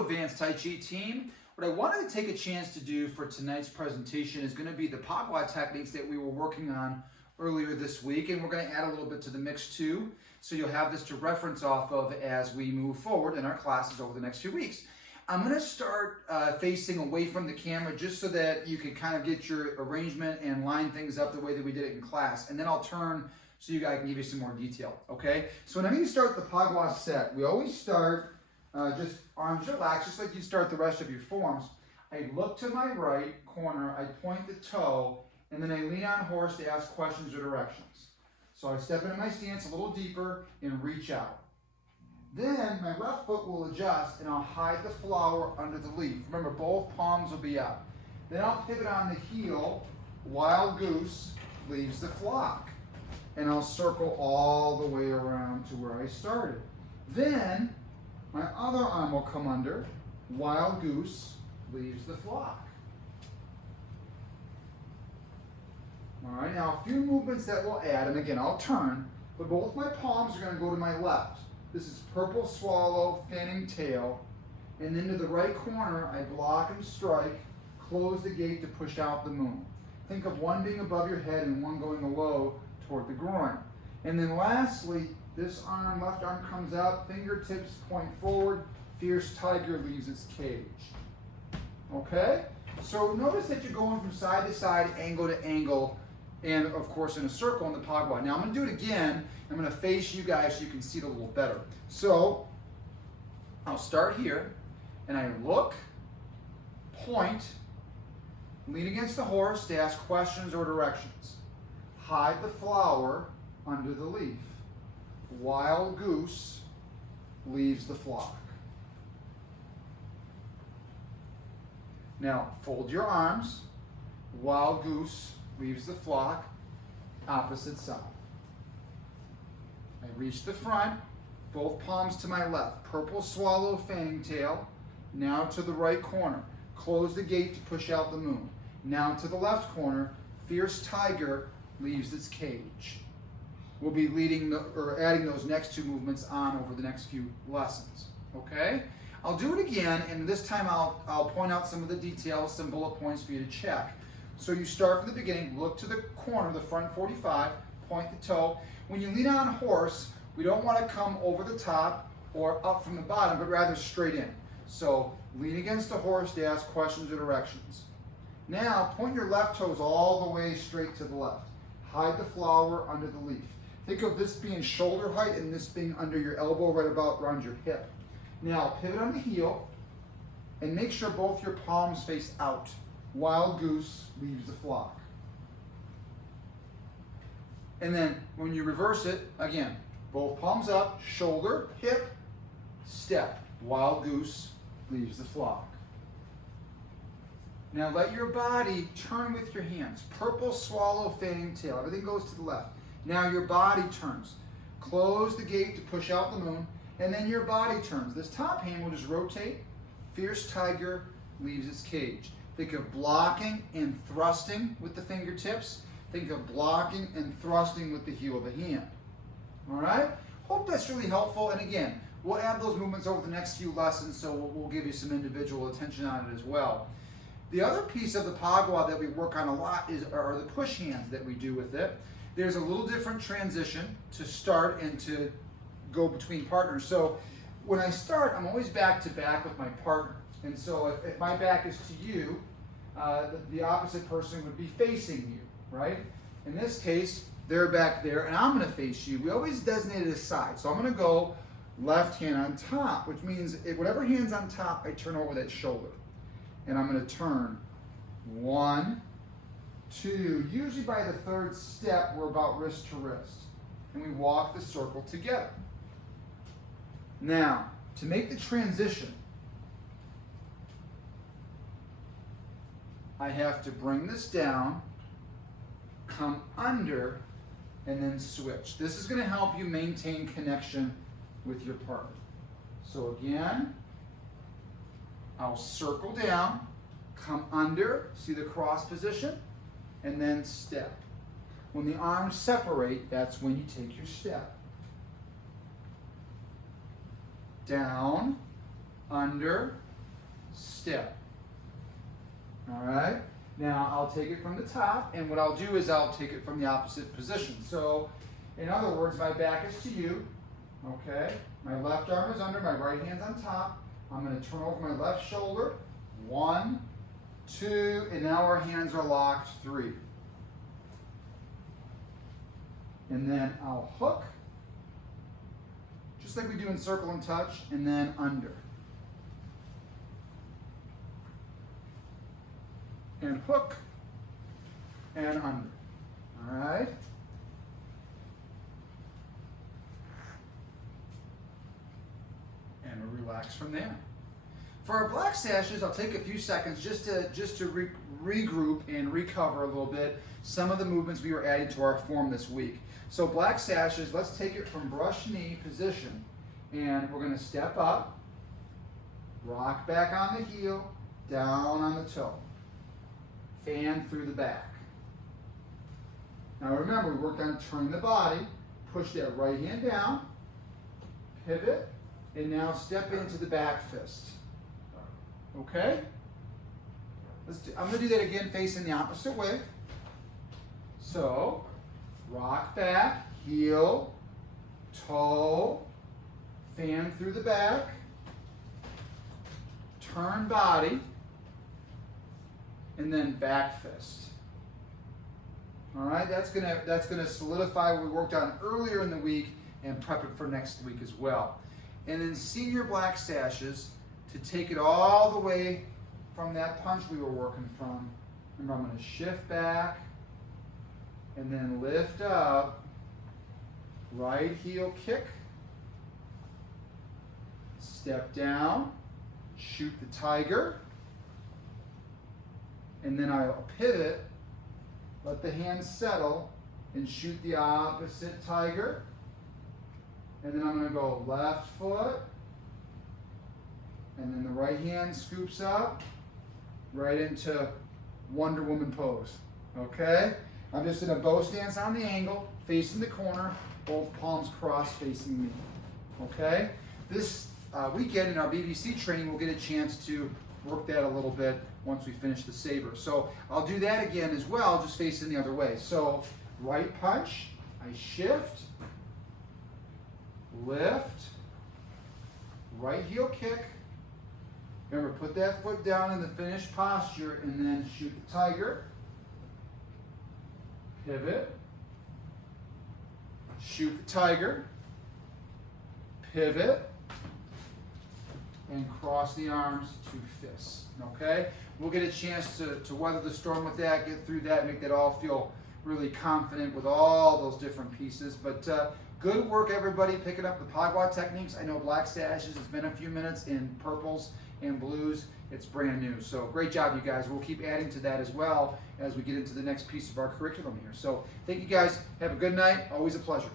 Advanced Tai Chi team. What I wanted to take a chance to do for tonight's presentation is going to be the Pugwash techniques that we were working on earlier this week, and we're going to add a little bit to the mix too, so you'll have this to reference off of as we move forward in our classes over the next few weeks. I'm going to start facing away from the camera just so that you can kind of get your arrangement and line things up the way that we did it in class, and then I'll turn so you guys can give you some more detail, okay? So whenever you start the Pugwash set, we always start just arms relaxed, just like you start the rest of your forms. I look to my right corner, I point the toe, and then I lean on horse to ask questions or directions. So I step into my stance a little deeper and reach out. Then my left foot will adjust and I'll hide the flower under the leaf. Remember, both palms will be up. Then I'll pivot on the heel, wild goose, leaves the flock. And I'll circle all the way around to where I started. Then my other arm will come under, wild goose, leaves the flock. All right, now a few movements that we'll add, and again, I'll turn, but both my palms are going to go to my left. This is purple swallow, fanning tail, and then to the right corner, I block and strike, close the gate to push out the moon. Think of one being above your head and one going low toward the groin. And then lastly, this arm, left arm comes out, fingertips point forward, fierce tiger leaves its cage. Okay? So notice that you're going from side to side, angle to angle, and of course in a circle in the Pugwash. Now I'm going to do it again. I'm going to face you guys so you can see it a little better. So I'll start here, and I look, point, lean against the horse to ask questions or directions. Hide the flower under the leaf. Wild goose leaves the flock. Now fold your arms. Wild goose leaves the flock. Opposite side. I reach the front, both palms to my left. Purple swallow, fanning tail. Now to the right corner. Close the gate to push out the moon. Now to the left corner. Fierce tiger leaves its cage. We'll be adding those next two movements on over the next few lessons. Okay? I'll do it again, and this time I'll point out some of the details, some bullet points for you to check. So you start from the beginning, look to the corner, the front 45, point the toe. When you lean on horse, we don't want to come over the top or up from the bottom, but rather straight in. So lean against the horse to ask questions or directions. Now point your left toes all the way straight to the left. Hide the flower under the leaf. Think of this being shoulder height and this being under your elbow, right about around your hip. Now pivot on the heel and make sure both your palms face out. Wild goose leaves the flock. And then when you reverse it, again, both palms up, shoulder, hip, step. Wild goose leaves the flock. Now let your body turn with your hands. Purple swallow, fanning tail. Everything goes to the left. Now your body turns. Close the gate to push out the moon, and then your body turns. This top hand will just rotate. Fierce tiger leaves its cage. Think of blocking and thrusting with the fingertips. Think of blocking and thrusting with the heel of the hand. All right? Hope that's really helpful. And again, we'll add those movements over the next few lessons, so we'll give you some individual attention on it as well. The other piece of the Pugwash that we work on a lot are the push hands that we do with it. There's a little different transition to start and to go between partners. So when I start, I'm always back to back with my partner. And so if my back is to you, the opposite person would be facing you, right? In this case, they're back there and I'm gonna face you. We always designate a side. So I'm gonna go left hand on top, which means whatever hand's on top, I turn over that shoulder. And I'm gonna turn 1, 2, usually by the third step, we're about wrist to wrist. And we walk the circle together. Now, to make the transition, I have to bring this down, come under, and then switch. This is going to help you maintain connection with your partner. So again, I'll circle down, come under, see the cross position, and then step. When the arms separate, that's when you take your step. Down, under, step. All right? Now I'll take it from the top, and what I'll do is I'll take it from the opposite position. So, in other words, my back is to you, okay? My left arm is under, my right hand's on top. I'm gonna turn over my left shoulder. 1, 2, and now our hands are locked. 3. And then I'll hook, just like we do in circle and touch, and then under. And hook, and under. All right? And we'll relax from there. For our black sashes, I'll take a few seconds just to regroup and recover a little bit some of the movements we were adding to our form this week. So black sashes, let's take it from brush knee position, and we're going to step up, rock back on the heel, down on the toe, fan through the back. Now remember, we worked on turning the body, push that right hand down, pivot, and now step into the back fist. Okay? I'm going to do that again facing the opposite way. So, rock back, heel, toe, fan through the back, turn body, and then back fist. All right, that's gonna solidify what we worked on earlier in the week and prep it for next week as well. And then senior black sashes, to take it all the way from that punch we were working from. Remember, I'm going to shift back and then lift up, right heel kick, step down, shoot the tiger, and then I'll pivot, let the hands settle, and shoot the opposite tiger. And then I'm going to go left foot, and then the right hand scoops up, right into Wonder Woman pose, okay? I'm just in a bow stance on the angle, facing the corner, both palms crossed facing me, okay? This weekend in our BBC training, we'll get a chance to work that a little bit once we finish the saber. So I'll do that again as well, just facing the other way. So right punch, I shift, lift, right heel kick. Remember, put that foot down in the finished posture and then shoot the tiger. Pivot, shoot the tiger, pivot, and cross the arms to fists, okay? We'll get a chance to weather the storm with that, get through that, make that all feel really confident with all those different pieces. But good work, everybody, picking up the Pugwash techniques. I know black sashes, it's been a few minutes, in purples and blues, it's brand new. So great job, you guys. We'll keep adding to that as well as we get into the next piece of our curriculum here. So thank you guys. Have a good night. Always a pleasure.